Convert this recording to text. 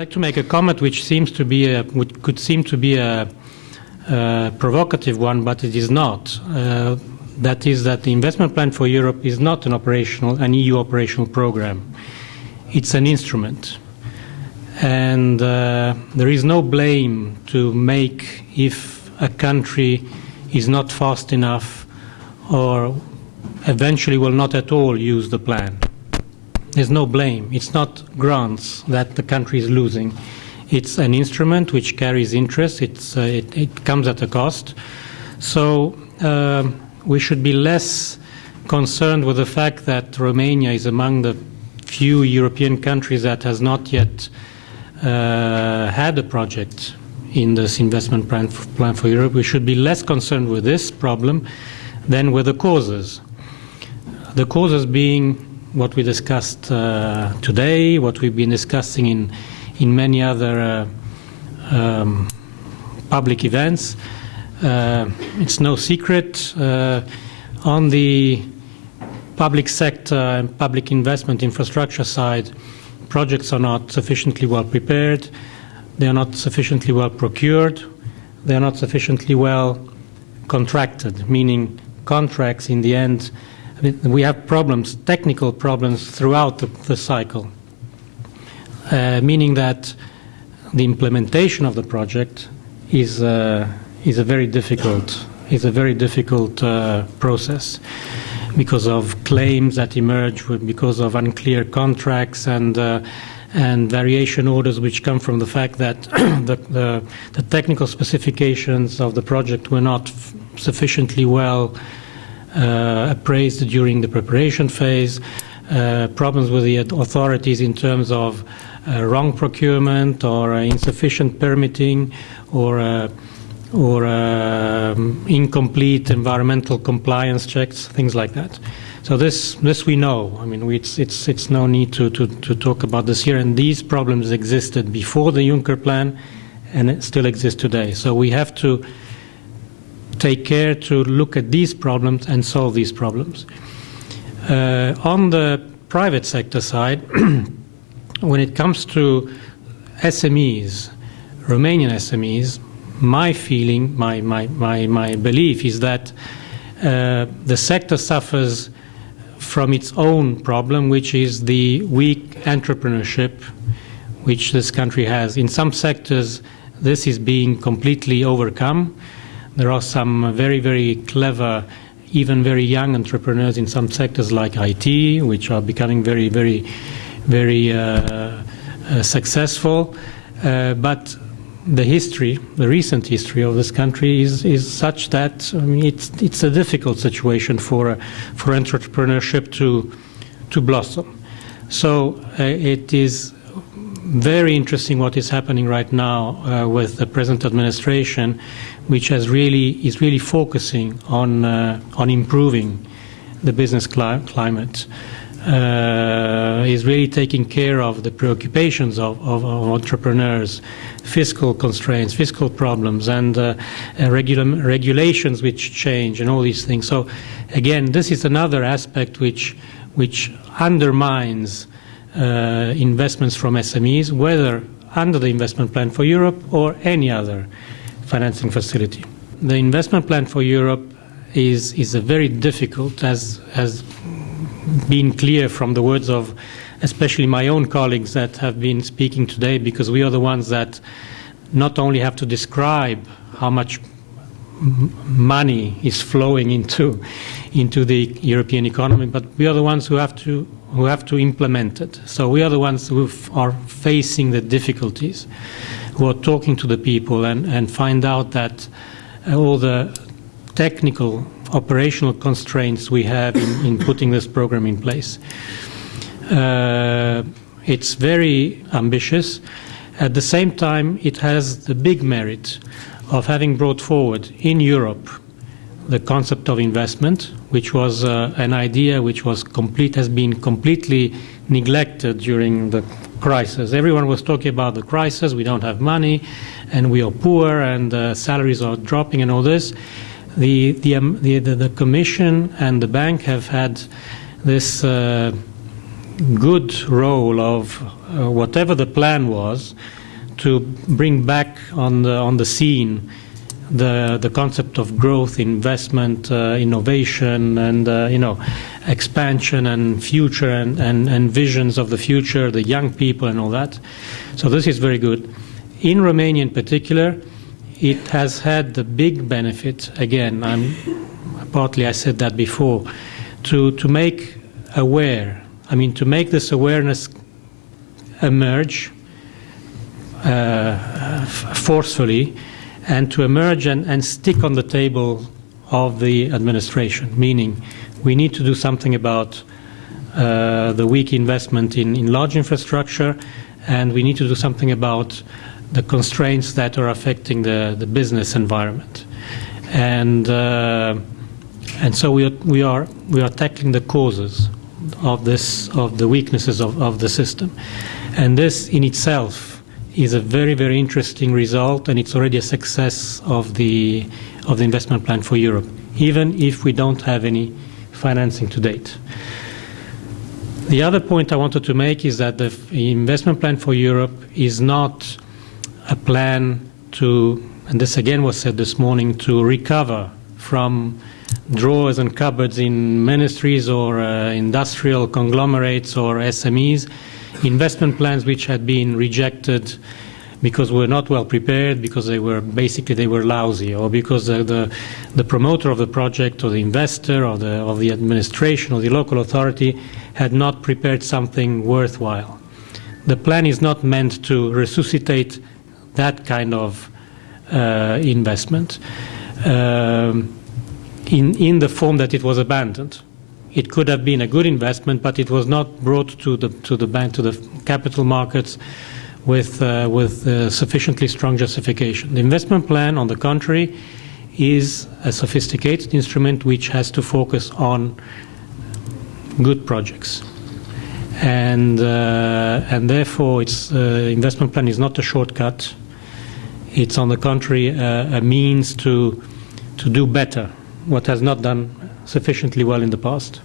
like to make a comment which could seem to be a provocative one, but it is not. That is that the Investment Plan for Europe is not an EU operational program. It's an instrument. And there is no blame to make if a country is not fast enough or eventually will not at all use the plan. There's no blame. It's not grants that the country is losing. It's an instrument which carries interest. It comes at a cost. So we should be less concerned with the fact that Romania is among the few European countries that has not yet had a project in this investment plan for Europe. We should be less concerned with this problem than with the causes. The causes being what we discussed today, what we've been discussing in many other public events. It's no secret on the public sector and public investment infrastructure side, projects are not sufficiently well prepared, they are not sufficiently well procured, they are not sufficiently well contracted, meaning contracts in the end. I mean, we have problems, technical problems throughout the cycle, meaning that the implementation of the project is a very difficult process because of claims that emerge, because of unclear contracts and variation orders which come from the fact that the technical specifications of the project were not sufficiently well appraised during the preparation phase, problems with the authorities in terms of wrong procurement or insufficient permitting or incomplete environmental compliance checks, things like that. So this we know. I mean, it's no need to talk about this here. And these problems existed before the Juncker plan, and it still exist today. So we have to take care to look at these problems and solve these problems. On the private sector side, when it comes to SMEs, Romanian SMEs, my feeling, my belief is that the sector suffers from its own problem, which is the weak entrepreneurship which this country has. In some sectors, this is being completely overcome. There are some very, very clever, even very young entrepreneurs in some sectors like IT, which are becoming very, very, very successful. But the recent history of this country is such that it's a difficult situation for entrepreneurship to blossom. So it is very interesting what is happening right now with the present administration, which is really focusing on improving the business climate. Is really taking care of the preoccupations of entrepreneurs, fiscal constraints, fiscal problems, and regulations which change, and all these things. So, again, this is another aspect which undermines investments from SMEs, whether under the Investment Plan for Europe or any other financing facility. The Investment Plan for Europe is a very difficult, as been clear from the words of especially my own colleagues that have been speaking today, because we are the ones that not only have to describe how much money is flowing into the European economy, but we are the ones who have to implement it. So we are the ones who are facing the difficulties, who are talking to the people and find out that all the technical operational constraints we have in putting this program in place. It's very ambitious. At the same time, it has the big merit of having brought forward in Europe the concept of investment, which was an idea which has been completely neglected during the crisis. Everyone was talking about the crisis, we don't have money, and we are poor, and salaries are dropping, and all this. The Commission and the bank have had this good role of whatever the plan was to bring back on the scene the concept of growth, investment, innovation, and expansion and future and visions of the future, the young people and all that. So this is very good. In Romania in particular, it has had the big benefit, again, partly I said that before, to make aware, to make this awareness emerge forcefully, and to emerge and stick on the table of the administration, meaning we need to do something about the weak investment in large infrastructure, and we need to do something about the constraints that are affecting the business environment. And so we are tackling the causes of the weaknesses of the system. And this in itself is a very, very interesting result, and it's already a success of the investment plan for Europe, even if we don't have any financing to date. The other point I wanted to make is that the investment plan for Europe is not a plan to, and this again was said this morning, to recover from drawers and cupboards in ministries or industrial conglomerates or SMEs, investment plans which had been rejected because we're not well prepared, because they were lousy, or because the promoter of the project or the investor or the administration or the local authority had not prepared something worthwhile. The plan is not meant to resuscitate that kind of investment in the form that it was abandoned. It could have been a good investment, but it was not brought to the capital markets with sufficiently strong justification. The investment plan, on the contrary, is a sophisticated instrument which has to focus on good projects, and therefore its investment plan is not a shortcut. It's on the contrary a means to do better what has not done sufficiently well in the past.